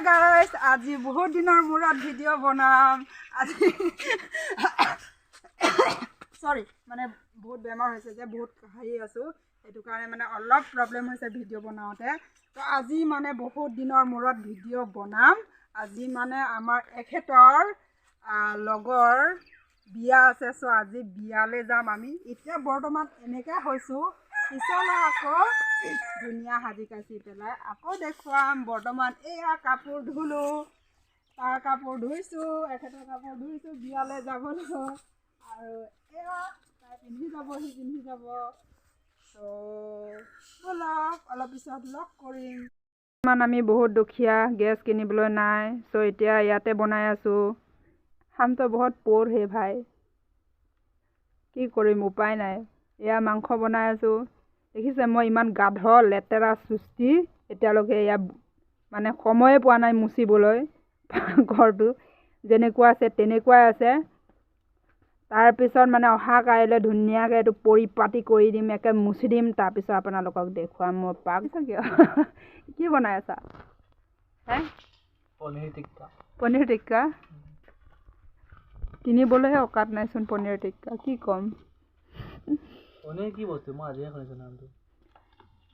guys আজি বহুত দিনৰ মূৰত ভিডিঅ' বনাম আজি সৰি মানে বহুত বেমাৰ হৈছে যে বহুত হাঁহি আছো এটো কাৰণে মানে অলপ প্ৰবলেম হৈছে ভিডিঅ' বনাওতে তো আজি মানে বহুত দিনৰ মূৰত ভিডিঅ' বনাম আজি মানে আমাৰ এখেতৰ লগৰ বিয়া আছে সো আজি বিয়ালে যাম আমি এতিয়া বৰ্তমান এনেকা হৈছো পিছলে আকৌ ধুনিয়া হাজি কাছি পেলাই আকৌ দেখুৱাম বৰ্তমান এয়া কাপোৰ ধুলো তাৰ কাপোৰ ধুইছো এখেতৰ কাপোৰ ধুইছো বিয়ালে যাবলৈ আৰু এয়া তাই পিন্ধি যাব তো বলক অলপ পিছত লগ কৰিম আমি বহুত দুখীয়া গেছ কিনিবলৈ নাই সো এতিয়া ইয়াতে বনাই আছো हम तो बहुत पोर है भाई কি কৰিম উপায় নাই এয়া মাংস বনাই আছো দেখিছে মই ইমান গাধ লেতেৰা সুষ্টি এতিয়ালৈকে এয়া মানে সময়ে পোৱা নাই মুচিবলৈ ঘৰটো যেনেকুৱা আছে তেনেকুৱাই আছে তাৰ পিছত মানে অহা কাইলে ধুনীয়াকৈ এটো পৰিপাটি কৰি দিম একে মুচি দিম তাৰ পিছত আপোনালোকক দেখুৱাম মই পাক কিয় কি বনাই আছা হে পনীৰ টিক্কা কিনিবলৈহে অকাত নাইচোন পনীৰ টিক্কা কি কম পনীৰ কি বস্তু মই আজিহে শুনিছো নামটো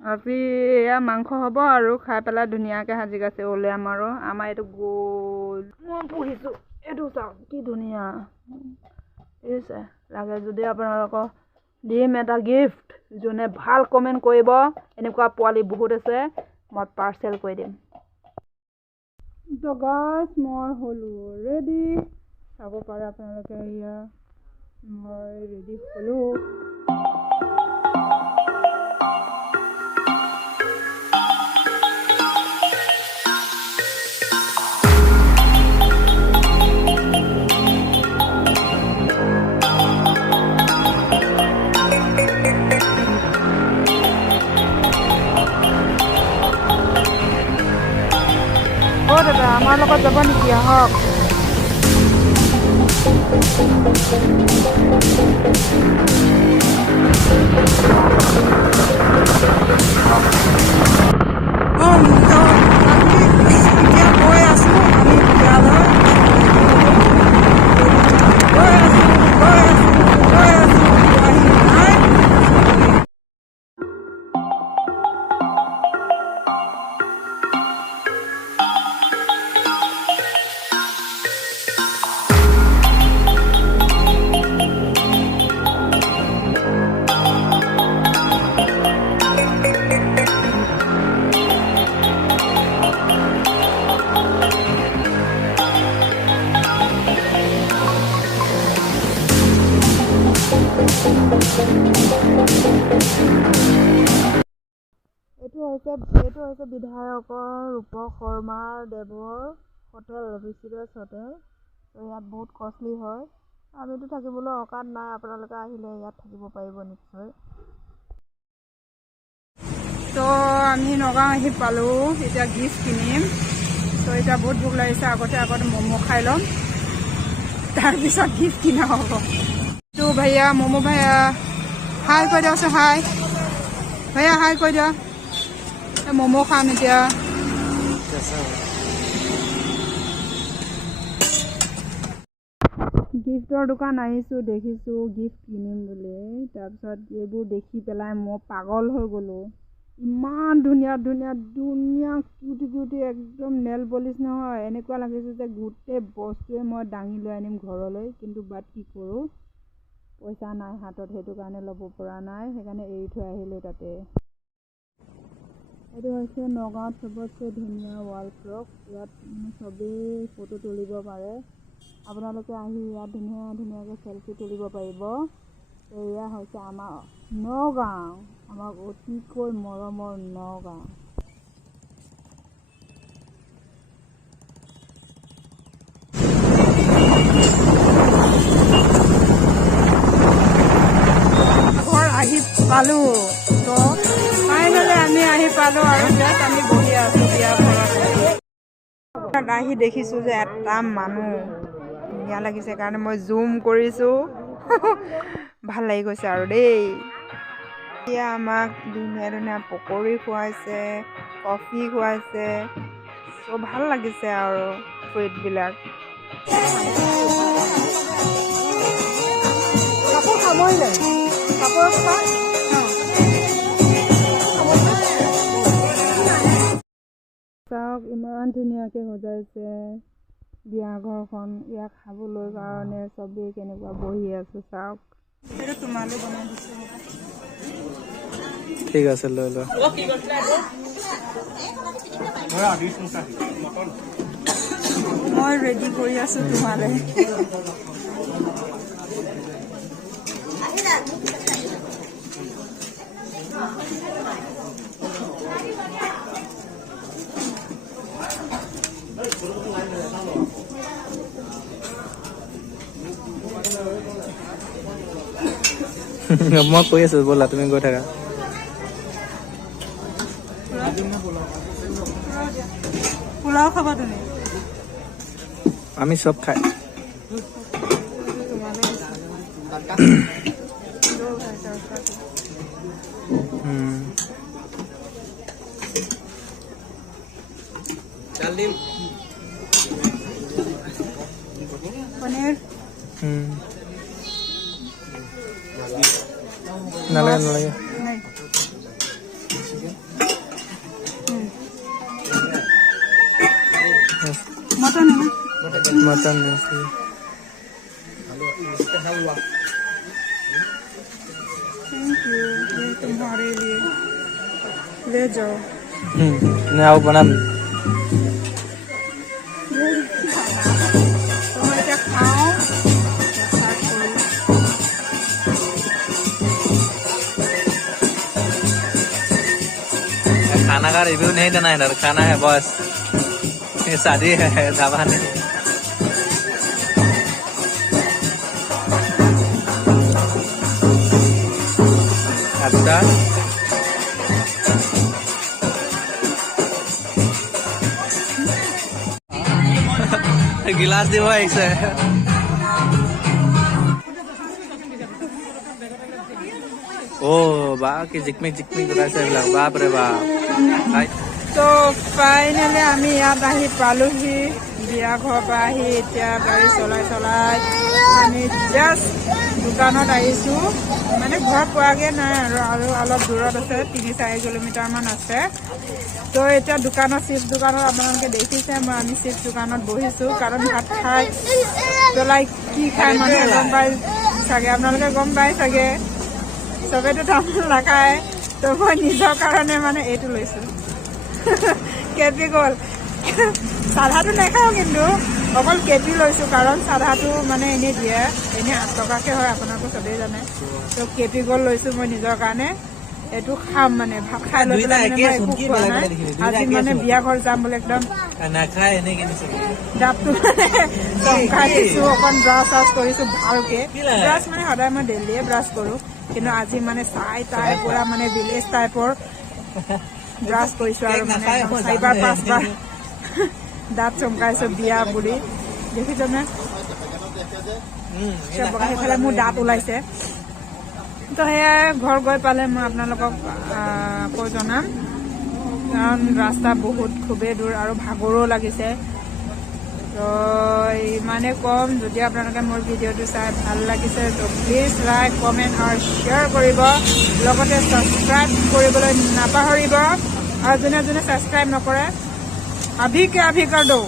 আজি এয়া মাংস হ'ব আৰু খাই পেলাই ধুনীয়াকৈ সাজি কাছে ওলাম আৰু আমাৰ এইটো গোল মই পুহিছো এইটো চাওক কি ধুনীয়া এছে লাগে যদি আপোনালোকক দিম এটা গিফ্ট যোনে ভাল কমেণ্ট কৰিব এনেকুৱা পোৱালি বহুত আছে মই পাৰ্চেল কৰি দিম তো গাইস মই হলো ৰেডি চাব পাৰে আপোনালোকে এয়া মই ৰেডি হলো দাদা আমাৰ লগত যাব নেকি আহক এইটো হৈছে বিধায়কৰ ৰূপক শৰ্মাৰ দেৱৰ হোটেল ঋষিৰাজ হোটেল তো ইয়াত বহুত কষ্টলি হয় আমিতো থাকিবলৈ অকাত নাই আপোনালোকে আহিলে ইয়াত থাকিব পাৰিব নিশ্চয় তো আমি নগাঁও আহি পালোঁ এতিয়া গিফ্ট কিনিম তো এতিয়া বহুত ভোক লাগিছে আগতে ম'ম' খাই ল'ম তাৰপিছত গিফ্ট কিনা হ'ব তো ভैया ম'ম' ভैया হাই কৈ দিয়কচোন হাই ভैया হাই কৈ দিয়ক ম'ম' খাম এতিয়া গিফ্টৰ দোকান আহিছোঁ দেখিছোঁ গিফ্ট কিনিম বুলি তাৰপিছত এইবোৰ দেখি পেলাই মই পাগল হৈ গ'লোঁ ইমান ধুনীয়া কিউটি একদম নেল পলিচ নহয় এনেকুৱা লাগিছে যে গোটেই বস্তুৱে মই দাঙি লৈ আনিম ঘৰলৈ কিন্তু বাট কি কৰোঁ পইচা নাই হাতত সেইটো কাৰণে ল'ব পৰা নাই সেইকাৰণে এৰি থৈ আহিলোঁ তাতে এইটো হৈছে নগাঁৱত চবতছে ধুনীয়া ৱাল ক্লক ইয়াত চবেই ফটো তুলিব পাৰে আপোনালোকে আহি ইয়াত ধুনীয়াকৈ চেলফি তুলিব পাৰিব এয়া হৈছে আমাৰ নগাঁও আমাক অতিকৈ মৰমৰ নগাঁও ঘৰ আহি পালোঁ তো ফাইনেলি আমি আহি পালোঁ আৰু ইয়াত আমি বহি আছোঁ বিয়া ঘৰত আহি দেখিছোঁ যে এটা মানুহ ধুনীয়া লাগিছে কাৰণে মই জুম কৰিছোঁ ভাল লাগি গৈছে আৰু দেই এতিয়া আমাক ধুনীয়া ধুনীয়া পকৰি খুৱাইছে কফি খুৱাইছে চ' ভাল লাগিছে আৰু ফ্ৰুইটবিলাক কাপোৰ খাবইলে কাপোৰ খাই চাওক ইমান ধুনীয়াকৈ সজাইছে বিয়া ঘৰখন ইয়াক খাবলৈ কাৰণে চবেই কেনেকুৱা বহি আছে চাওক সেইটো তোমালৈ বনাই দিছোঁ ঠিক আছে লৈ লোৱা মই ৰেডি কৰি আছোঁ তোমালৈ মই কৈ আছো ব'লা তুমি গৈ থাকা পোলাও খাবা তুমি আমি চব খাই পনীৰ নালাগে নালাগে নাই मटन है ना मटन थैंक यू ये तुम्हारे लिए ले जाओ नहीं आओ बना तुम्हारे क्या खाओ खाना का रिव्यू नहीं देना है इधर खाना है बस ये शादी है ढाबा नहीं अच्छा गिलास दिवा एक से ओ बा की जिकमिक कराइছে এইবিলাক বাপ ৰে বাপ তো ফাইনেলি আমি ইয়াত আহি পালোহি বিয়া ঘৰৰ পৰা আহি এতিয়া গাড়ী চলাই আমি জাষ্ট দোকানত আহিছোঁ মানে ঘৰ পোৱাগৈ নাই আৰু অলপ দূৰত আছে 3-4 কিলোমিটাৰমান আছে তো এতিয়া দোকানত চিপছ দোকানত আপোনালোকে দেখিছে মই আমি চিপছ দোকানত বহিছোঁ কাৰণ ভাত খাই পেলাই কি খাই মানুহে গম পাই চাগে আপোনালোকে গম পাই চাগে চবেইতো তামোল নাখায় তো মই নিজৰ কাৰণে মানে এইটো লৈছোঁ কেপি গ'ল চাধাটো নাখাওঁ কিন্তু অকল কেপি লৈছোঁ কাৰণ চাধাটো মানে এনেই দিয়ে এনেই 8 টকাকৈ হয় আপোনালোকে চবেই জানে তো কেপি গ'ল লৈছোঁ মই নিজৰ কাৰণে এইটো খাম মানে ভাত খাই লৈ পেলাই একো খোৱা নাই আজি মানে বিয়া ঘৰ যাম বুলি একদম দাঁতটো মানে চমকাই দিছোঁ অকণ ব্ৰাছ কৰিছোঁ ভালকৈ ব্ৰাছ মানে সদায় মই ডেইলিয়ে ব্ৰাছ কৰোঁ কিন্তু আজি মানে তাই পুৰা মানে ভিলেজ টাইপৰ ব্ৰাছ কৰিছোঁ আৰু মানে 4-5 দাঁত চমকাইছোঁ বিয়া বুলি দেখিছনে সেইফালে মোৰ দাঁত ওলাইছে তো সেয়াই ঘৰ গৈ পালে মই আপোনালোকক কৈ জনাম কাৰণ ৰাস্তা বহুত খুবেই দূৰ আৰু ভাগৰো লাগিছে তো ইমানে কম যদি আপোনালোকে মোৰ ভিডিঅ'টো চাই ভাল লাগিছে তো প্লিজ লাইক কমেণ্ট আৰু শ্বেয়াৰ কৰিব লগতে ছাবস্ক্ৰাইব কৰিবলৈ নাপাহৰিব আৰু যোনে ছাবস্ক্ৰাইব নকৰে আভি কে আভি কৰ দো